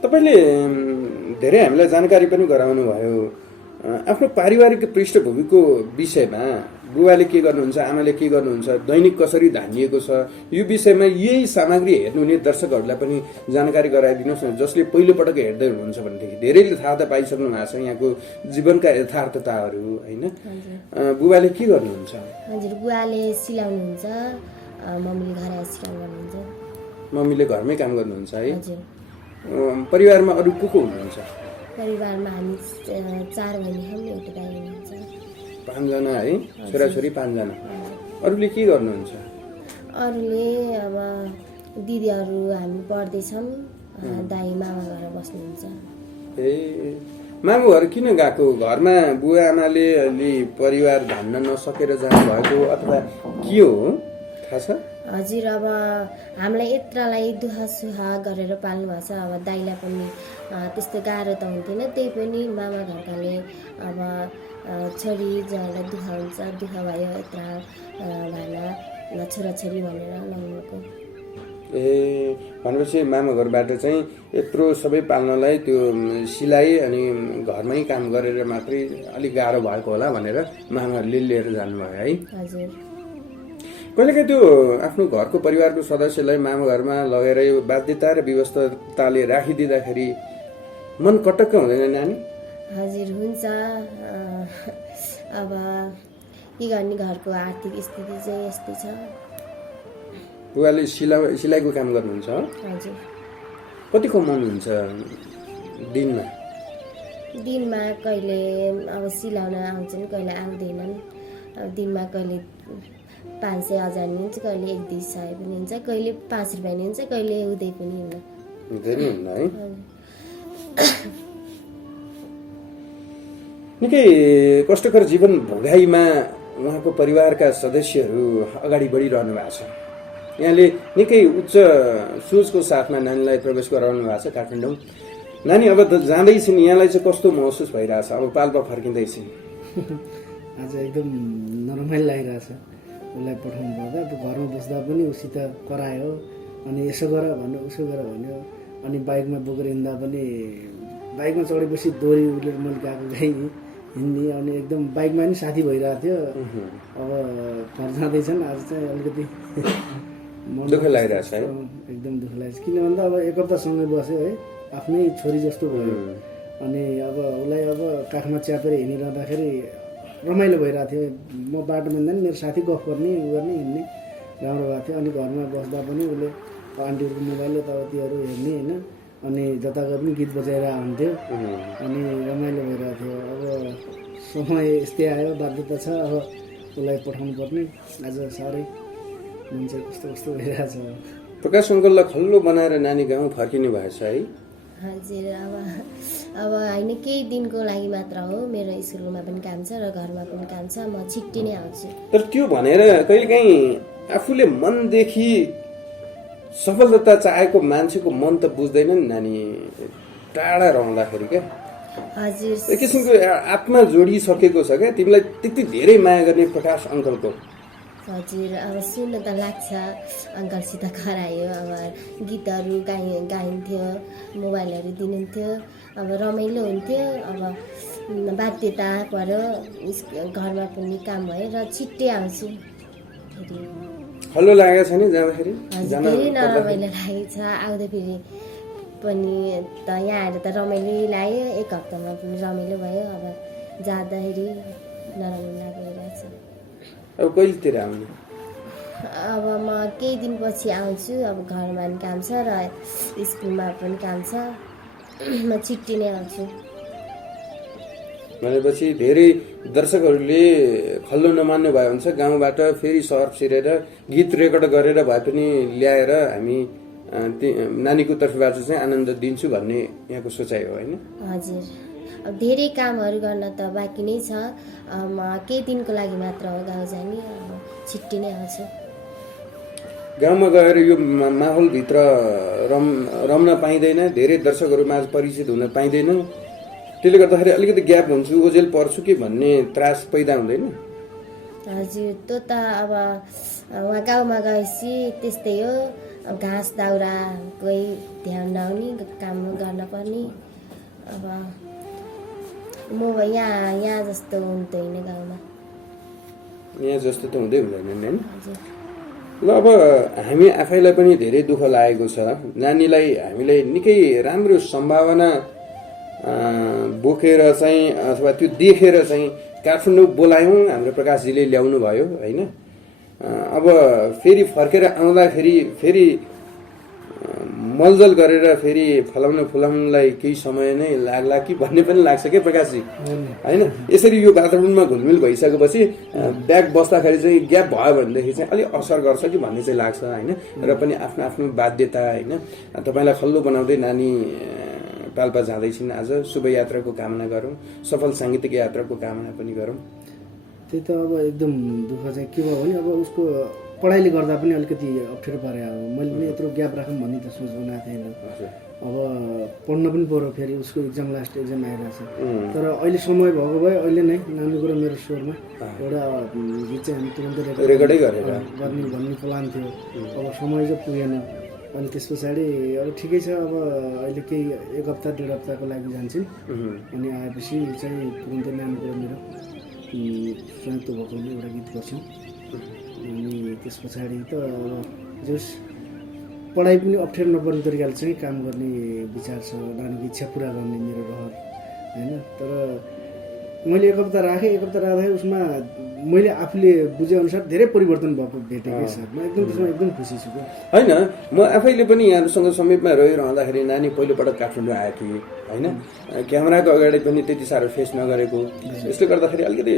तपाईँले धेरै हामीलाई जानकारी पनि गराउनु भयो आफ्नो पारिवारिक पृष्ठभूमिको विषयमा। बुबाले के गर्नुहुन्छ, आमाले के गर्नुहुन्छ, दैनिक कसरी धानिएको छ, यो विषयमा यही सामग्री हेर्नुहुने दर्शकहरूलाई पनि जानकारी गराइदिनुहोस् न, जसले पहिलोपटक हेर्दै हुनुहुन्छ भनेदेखि धेरैले थाहा त पाइसक्नु भएको छ यहाँको जीवनका यथार्थताहरू होइन। बुबाले के गर्नुहुन्छ? हजुर बुवाले सिलाउनुहुन्छ, मम्मीले घर आएर काम गर्नुहुन्छ। मम्मीले घरमै काम गर्नुहुन्छ है। हजुर परिवारमा अरू को हुनुहुन्छ? परिवारमा हामी 4 बहिनी छौँ, एउटा दाइ हुनुहुन्छ। 5 जना है, छोराछोरी 5 जना। अरूले के गर्नुहुन्छ? अरूले अब दिदीहरू हामी पढ्दैछौँ, दाइ मामा घर बस्नुहुन्छ। ए मामु घर किन गएको? घरमा बुवा आमाले अलि परिवार धान्न नसकेर जानुभएको अथवा के हो थाहा छ? हजुर अब हामीलाई यत्रलाई दुःख सुख गरेर पाल्नु भएको छ। अब दाइलाई पनि त्यस्तो गाह्रो त हुन्थेन, त्यही पनि मामा घरकाले अब छोरी ज्वाइँलाई दुःख हुन्छ, दुःख भयो यत्र भाना छोराछोरी भनेर ल्याउनुको। ए भनेपछि मामा घरबाट चाहिँ यत्रो सबै पाल्नलाई त्यो सिलाइ अनि घरमै काम गरेर मात्रै अलिक गाह्रो भएको होला भनेर मामाहरूले लिएर जानुभयो है। हजुर कहिलेकाहीँ त्यो आफ्नो घरको परिवारको सदस्यलाई मामा घरमा लगेर यो बाध्यता र व्यवस्थाले राखिदिँदाखेरि मन कटक्क हुँदैन नानी? हजुर हुन्छ। अब के गर्ने, घरको आर्थिक स्थिति चाहिँ यस्तै छ। बुवाले सिलाइको काम गर्नुहुन्छ? हजुर कति कमाउनुहुन्छ दिनमा? दिनमा कहिले अब सिलाउन आउँछन्, कहिले आउँदैनन्। अब दिनमा कहिले 500-1000 नि हुन्छ, कहिले 1-2 सय पनि हुन्छ, कहिले 5 रुपियाँ नि हुन्छ, कहिले हुँदै पनि हुन्न। धेरै हुन्न है। निकै कष्टकर जीवन भोगाइमा उहाँको परिवारका सदस्यहरू अगाडि बढिरहनु भएको छ। यहाँले निकै उच्च सोचको साथमा नानीलाई प्रवेश गराउनु भएको छ काठमाडौँ। नानी अब जाँदैछिन्, यहाँलाई चाहिँ कस्तो महसुस भइरहेछ अब पाल्पा फर्किँदैछिन्? आज एकदम नरमाइलो लागिरहेछ। उसलाई पठाउनु पर्दा अब घरमा बस्दा पनि उसित करायो, अनि यसो गर भन्यो उसो गर भन्यो, अनि बाइकमा बोकेर हिँड्दा पनि बाइकमा चढेपछि दोहोरी उसले मैले गएको गई हिँड्ने, अनि एकदम बाइकमा पनि साथी भइरहेको थियो। अब घर जाँदैछन्, आज चाहिँ अलिकति दुःख लागिरहेछ है। एकदम दुःख लागेको छ, किन भन्दा अब 1 हप्तासँगै बस्यो है, आफ्नै छोरी जस्तो भयो। अनि अब उसलाई अब काखमा च्यापेर हिँडिरहँदाखेरि रमाइलो भइरहेको थियो। म बाटोमा हिँड्दा नि मेरो साथी गफ गर्ने उ गर्ने हिँड्ने राम्रो भएको थियो। अनि घरमा बस्दा पनि उसले आन्टीहरूको मोबाइल यताउतिहरू हेर्ने होइन, अनि जता गए पनि गीत बजाएर आउँथ्यो, अनि रमाइलो भइरहेको थियो। अब समय यस्तै आयो, बाध्यता छ, अब उसलाई पठाउनु पर्ने। आज साह्रै मान्छे कस्तो कस्तो भइरहेको छ। प्रकाश अङ्कललाई खल्लो बनाएर नानी गाउँ फर्किनु भएछ है? हजुर अब होइन, केही दिनको लागि मात्र हो। मेरो स्कुलमा पनि काम छ र घरमा पनि काम छ, म छिट्टी नै आउँछु। तर त्यो भनेर कहिलेकाहीँ आफूले मनदेखि सफलता चाहेको मान्छेको मन त बुझ्दैन नि नानी, टाढा रहँदाखेरि क्या। हजुर एक किसिमको आत्मा जोडिसकेको छ क्या तिमीलाई, त्यति धेरै माया गर्ने प्रकाश अङ्कलको। हजुर अब सुन्न त लाग्छ, अङ्कलसित करायो, अब गीतहरू गाइन्थ्यो, मोबाइलहरू दिनुहुन्थ्यो, अब रमाइलो हुन्थ्यो। अब बाध्यता पर्यो, घरमा पनि काम भयो र छिट्टै आउँछु। फेरि खल्लो लागेको छैन जाँदाखेरि हजुर धेरै नरमाइलो लागेको छ आउँदाखेरि पनि त यहाँ आएर त रमाइलो लाग्यो एक हप्तामा पनि रमाइलो भयो अब जाँदाखेरि नराम्रो लागिरहेछ अब कहिलेतिर आउने अब म केही दिनपछि आउँछु अब घरमा पनि काम छ र स्कुलमा पनि काम छ म छिट्टी नै आउँछु भनेपछि धेरै दर्शकहरूले खल्लो नमान्नु भयो भने चाहिँ गाउँबाट फेरि सहर छिरेर गीत रेकर्ड गरेर भए पनि ल्याएर हामी नानीको तर्फबाट चाहिँ आनन्द दिन्छु भन्ने यहाँको सोचाइ हो होइन हजुर अब धेरै कामहरू गर्न त बाँकी नै छ म केही दिनको लागि मात्र हो गाउँ जाने अब छिट्टी नै आउँछु गाउँमा गएर यो माहौलभित्र रम्न पाइँदैन धेरै दर्शकहरूमा परिचित हुन पाइँदैन त्यसले गर्दाखेरि अलिकति ग्याप हुन्छु ओझेल पर्छु कि भन्ने त्रास पैदा हुँदैन हजुर त्यो त अब उहाँ गाउँमा गएपछि त्यस्तै हो अब घाँस दाउरा कोही ध्यान नहुने काम गर्न पर्ने अब म यहाँ जस्तो हुँदैन गाउँमा यहाँ जस्तो त हुँदै हुँदैन होइन हजुर ल अब हामी आफैलाई पनि धेरै दुःख लागेको छ नानीलाई हामीले निकै राम्रो सम्भावना बोकेर चाहिँ अथवा त्यो देखेर चाहिँ काठमाडौँ बोलायौँ हाम्रो प्रकाशजीले ल्याउनु भयो होइन अब फेरि फर्केर आउँदाखेरि फेरि मलजल गरेर फेरि फलाउनलाई केही समय नै लाग्ला कि भन्ने पनि लाग्छ क्या प्रकाशजी होइन यसरी यो वातावरणमा घुलमिल भइसकेपछि ब्याग बस्दाखेरि चाहिँ ग्याप भयो भनेदेखि चाहिँ अलिक असर गर्छ कि भन्ने चाहिँ लाग्छ होइन र पनि आफ्नो आफ्नो बाध्यता होइन तपाईँलाई खल्लो बनाउँदै नानी पाल्पा जाँदैछिन् आज शुभ यात्राको कामना गरौँ सफल साङ्गीतिक यात्राको कामना पनि गरौँ त्यही त अब एकदम दुःख चाहिँ के भयो भने अब उसको पढाइले गर्दा पनि अलिकति अप्ठ्यारो परे अब मैले पनि यत्रो ग्याप राखौँ भन्ने त सोच बनाएको थिएन अब पढ्न पनि पऱ्यो फेरि उसको एक्जाम लास्ट एक्जाम आइरहेको छ तर अहिले समय भएको भए अहिले नै नानीको र मेरो स्वरमा एउटा गीत चाहिँ हामी तुरन्तै रेकर्डै गरेर गर्ने भन्ने प्लान थियो अब समय चाहिँ पुगेन अनि त्यस पछाडि अब ठिकै छ अब अहिले केही एक हप्ता 1.5 हप्ताको लागि जान्छौँ अनि आएपछि चाहिँ तुरन्तै नानीको र मेरो संयुक्त भएकोले एउटा गीत गर्छौँ अनि त्यस पछाडि त जस पढाइ पनि अप्ठ्यारो नपर्ने तरिकाले चाहिँ काम गर्ने विचार छ नानीको इच्छा पुरा गर्ने मेरो रहर होइन तर मैले एक हप्ता राखेँ एक हप्ता राख्दाखेरि उसमा मैले आफूले बुझेअनुसार धेरै परिवर्तन भएको भेटेँ सर म एकदम त्यसमा एकदम खुसी छु होइन म आफैले पनि यहाँहरूसँग समीपमा रहिरहँदाखेरि नानी पहिलोपटक काठमाडौँ आएको थिएँ होइन क्यामेराको अगाडि पनि त्यति साह्रो फेस नगरेको यसले गर्दाखेरि अलिकति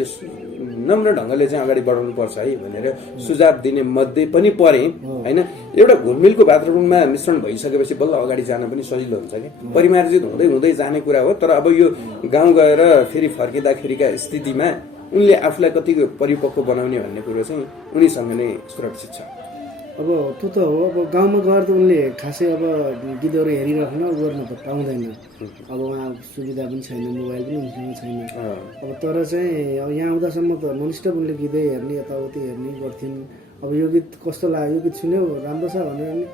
नम्र ढङ्गले चाहिँ अगाडि बढाउनु पर्छ है भनेर सुझाव दिने मध्ये पनि परेँ होइन एउटा घुलमिलको वातावरणमा मिश्रण भइसकेपछि बल्ल अगाडि जान पनि सजिलो हुन्छ कि परिमार्जित हुँदै हुँदै जाने कुरा हो तर अब यो गाउँ गएर फेरि फर्किँदाखेरिका स्थितिमा उनले आफूलाई कति परिपक्व बनाउने भन्ने कुरो चाहिँ उनीसँग नै सुरक्षित छ अब त्यो त हो अब गाउँमा गएर त उनले खासै अब गीतहरू हेरिराख्न गर्न त पाउँदैन अब उहाँ सुविधा पनि छैन मोबाइल पनि उनीसँग छैन अब तर चाहिँ अब यहाँ आउँदासम्म त ननस्टप उनले गीतै हेर्ने यताउति हेर्ने गर्थ्यन् अब यो गीत कस्तो लाग्यो यो गीत सुन्यो राम्रो छ भनेर नि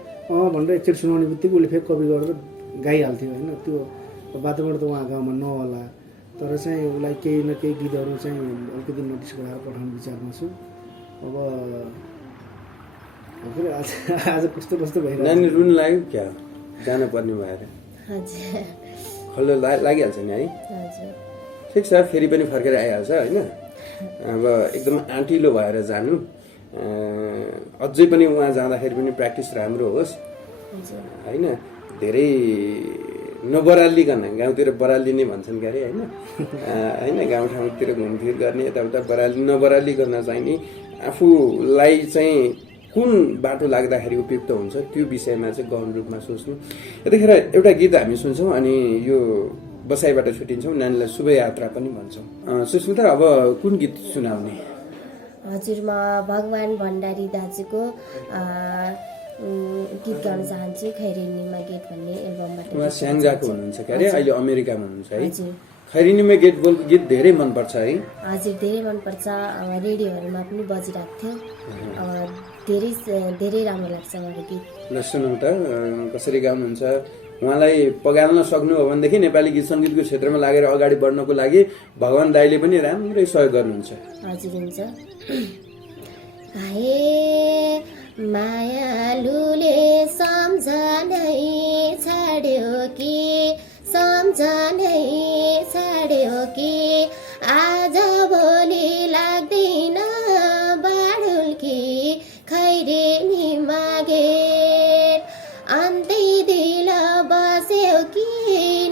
भनेर एकचोटि सुनाउने बित्तिकै उसले फेरि कपी गरेर गाइहाल्थ्यो होइन त्यो वातावरण त उहाँ गाउँमा नहोला तर चाहिँ उसलाई केही न केही गीतहरू चाहिँ अलिकति नोटिस गराएर पठाउने विचारमा छु अब आज कस्तो कस्तो भइरहेको नानी रुन लाग्यो क्या जान पर्ने भएर हजुर खल्लो लागिहाल्छ नि है हजुर ठिक छ फेरि पनि फर्केर आइहाल्छ होइन अब एकदम आँटिलो भएर जानु अझै पनि उहाँ जाँदाखेरि पनि प्र्याक्टिस राम्रो होस् होइन धेरै नबरालिकन गाउँतिर बरालिने भन्छन् क्यारे होइन होइन गाउँठाउँतिर घुमफिर गर्ने यताउता नबरालिकन चाहिँ नि आफूलाई चाहिँ कुन बाटो लाग्दाखेरि उपयुक्त हुन्छ त्यो विषयमा चाहिँ गहन रूपमा सोच्नु यतिखेर एउटा गीत हामी सुन्छौँ अनि यो बसाइबाट छुट्टिन्छौँ नानीलाई शुभ यात्रा पनि भन्छौँ सुस्मिता अब कुन गीत सुनाउने हजुर म भगवान् भण्डारी दाजुको गीत गाउन चाहन्छु खैरेनीमा गेट भन्ने एल्बमबाट उहाँ स्याङ्जाको हुनुहुन्छ क्यारे अहिले अमेरिकामा हुनुहुन्छ है हजुर खैरेनीमा गेट बोलको गीत धेरै मनपर्छ है हजुर धेरै मनपर्छ रेडियोहरूमा पनि बजिरहेको थियो धेरै राम्रो लाग्छ मलाई गीत ल सुनौँ त कसरी गाउनुहुन्छ उहाँलाई पगाल्न सक्नु हो भनेदेखि नेपाली गीत सङ्गीतको क्षेत्रमा लागेर अगाडि बढ्नको लागि भगवान् दाइले पनि राम्रै सहयोग गर्नुहुन्छ हजुर हुन्छ हाय मायालुले सम्झनै छाड्यो कि सम्झनै छाड्यो कि आज भोलि लाग्दैन बाडुल कि खैरे नि मागे अन्त्य दिल बस्यो कि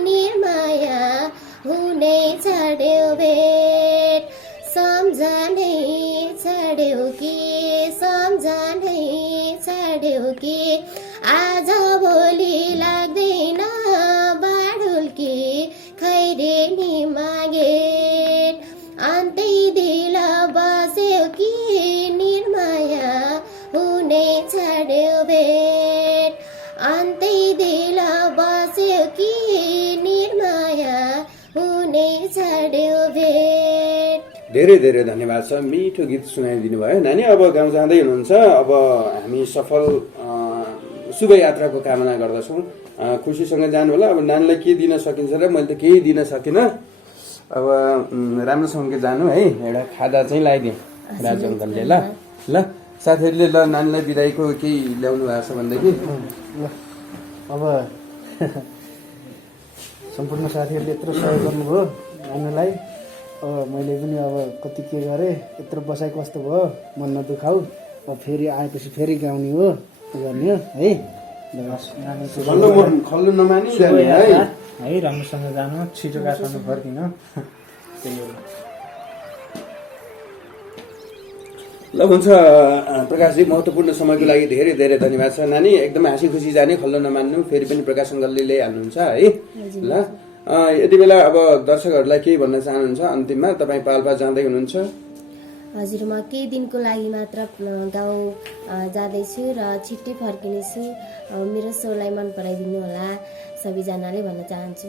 निर्माया हुने छाड्यो भेट सम्झनै छाड्यो कि सम्झनै छाड्यो कि आज भोलि लाग्दैन बाडुल कि खैरे नि मागे अन्त्य दिल बस्यो कि निर्माया हुने छाड्यो भेट अन्त्य दिल बस्यो कि निर्माया हुने छाड्यो भेट। धेरै धेरै धन्यवाद छ, मिठो गीत सुनाइदिनु भयो नानी। अब गाउँ जाँदै हुनुहुन्छ, अब हामी सफल शुभ यात्राको कामना गर्दछौँ। खुसीसँग जानु होला। अब नानीलाई के दिन सकिन्छ र मैले त केही दिन सकिनँ। अब राम्रोसँग जानु है। एउटा खाजा चाहिँ लगाइदिउँ राजु अङ्कलले। ल ल साथीहरूले ल नानीलाई बिदाईको केही ल्याउनु भएको छ भनेदेखि ल अब सम्पूर्ण साथीहरूले यत्रो सहयोग गर्नुभयो नानीलाई। अब मैले पनि अब कति के गरेँ, यत्रो बसाइ कस्तो भयो, मन नदुखाऊ। अब फेरि आएपछि फेरि गाउने हो, गर्ने हो है। खल्लो नमानी है राम्रोसँग जानु, छिटो काठमाडौँ फर्किनु। त्यही हो। ल हुन्छ प्रकाशजी, महत्त्वपूर्ण समयको लागि धेरै धेरै धन्यवाद छ नानी। एकदमै हाँसी खुसी जाने, खल्लो नमान्नु। फेरि पनि प्रकाश अङ्कलले ल्याइहाल्नुहुन्छ है। ल यति बेला अब दर्शकहरूलाई केही भन्न चाहनुहुन्छ अन्तिममा? तपाईँ पाल्पा जाँदै हुनुहुन्छ? हजुर, म केही दिनको लागि मात्र गाउँ जाँदैछु र छिट्टै फर्किनेछु। मेरो सोलाई मन पराइदिनु होला सबैजनाले भन्न चाहन्छु।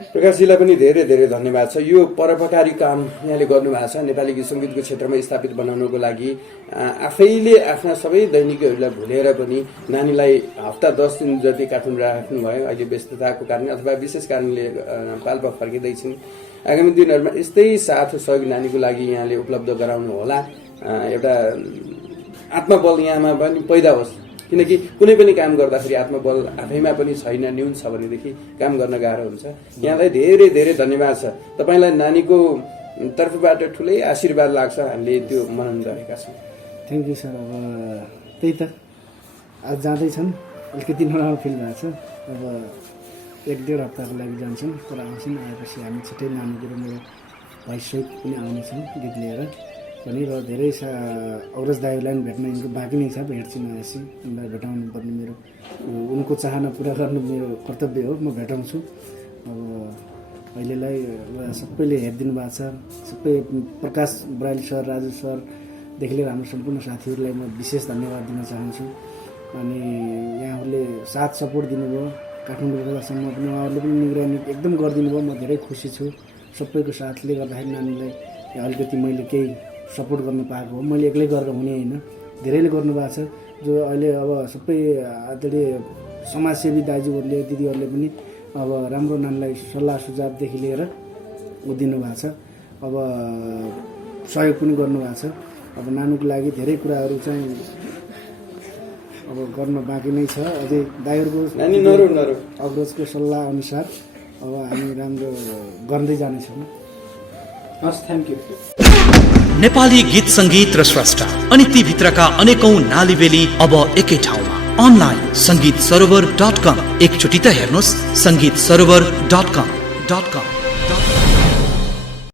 प्रकाशजीलाई पनि धेरै धेरै धन्यवाद छ। यो परोपकारी काम यहाँले गर्नुभएको छ नेपाली गीत सङ्गीतको क्षेत्रमा स्थापित बनाउनको लागि। आफैले आफ्ना सबै दैनिकीहरूलाई भुलेर पनि नानीलाई हप्ता 10 दिन जति काठमाडौँ राख्नुभयो। अहिले व्यस्तताको कारण अथवा विशेष कारणले पाल्पा फर्किँदैछन्। आगामी दिनहरूमा यस्तै साथ सहयोग नानीको लागि यहाँले उपलब्ध गराउनु होला। एउटा आत्मबल यहाँमा पनि पैदा होस्, किनकि कुनै पनि काम गर्दाखेरि आत्मबल आफैमा पनि छैन, न्यून छ भनेदेखि काम गर्न गाह्रो हुन्छ। यहाँलाई धेरै धेरै धन्यवाद छ। तपाईँलाई नानीको तर्फबाट ठुलै आशीर्वाद लाग्छ, हामीले त्यो मनन गरेका छौँ। Thank you sir. अब त्यही त आज जाँदैछन्, अलिकति नराम्रो फिल भएको छ। अब 1-1.5 हप्ताको लागि जान्छौँ, तर आउँछौँ। आएपछि हामी छिट्टै नानीको र मेरो भाइसहित पनि आउनेछौँ गीत लिएर पनि। र धेरै अग्रज दाइलाई पनि भेट्न यिनको बाँकी नै छ, भेट्छु नआएपछि उनलाई भेटाउनु पर्ने मेरो उनको चाहना पुरा गर्नु मेरो कर्तव्य हो। म भेटाउँछु। अब अहिलेलाई सबैले हेरिदिनु भएको छ। सबै प्रकाश बराइली सर, राजु सरदेखि लिएर हाम्रो सम्पूर्ण साथीहरूलाई म विशेष धन्यवाद दिन चाहन्छु। अनि यहाँहरूले साथ सपोर्ट दिनुभयो काठमाडौँ बेलासम्म पनि, उहाँहरूले पनि निगरानी एकदम गरिदिनु भयो। म धेरै खुसी छु। सबैको साथले गर्दाखेरि नानीलाई अलिकति मैले केही सपोर्ट गर्न पाएको हो। मैले एक्लै गरेर हुने होइन, धेरैले गर्नुभएको छ। जो अहिले अब सबै आदरणीय समाजसेवी दाजुहरूले दिदीहरूले पनि अब राम्रो नानीलाई सल्लाह सुझावदेखि लिएर दिनुभएको छ। अब सहयोग पनि गर्नुभएको छ। अब नानीको लागि धेरै कुराहरू चाहिँ अब गर्न बाँकी नै छ। अझै दाइहरूको अग्रजको सल्लाह अनुसार अब हामी राम्रो गर्दै जानेछौँ। हस्, थ्याङ्क यू। नेपाली गीत सङ्गीत र स्रष्टा अनि ती भित्रका अनेकौं नालीबेली अब एकै ठाउँमा। अनलाइन संगीत सरोवर.com। एकचोटि त हेर्नुहोस् संगीत सरोवर.com।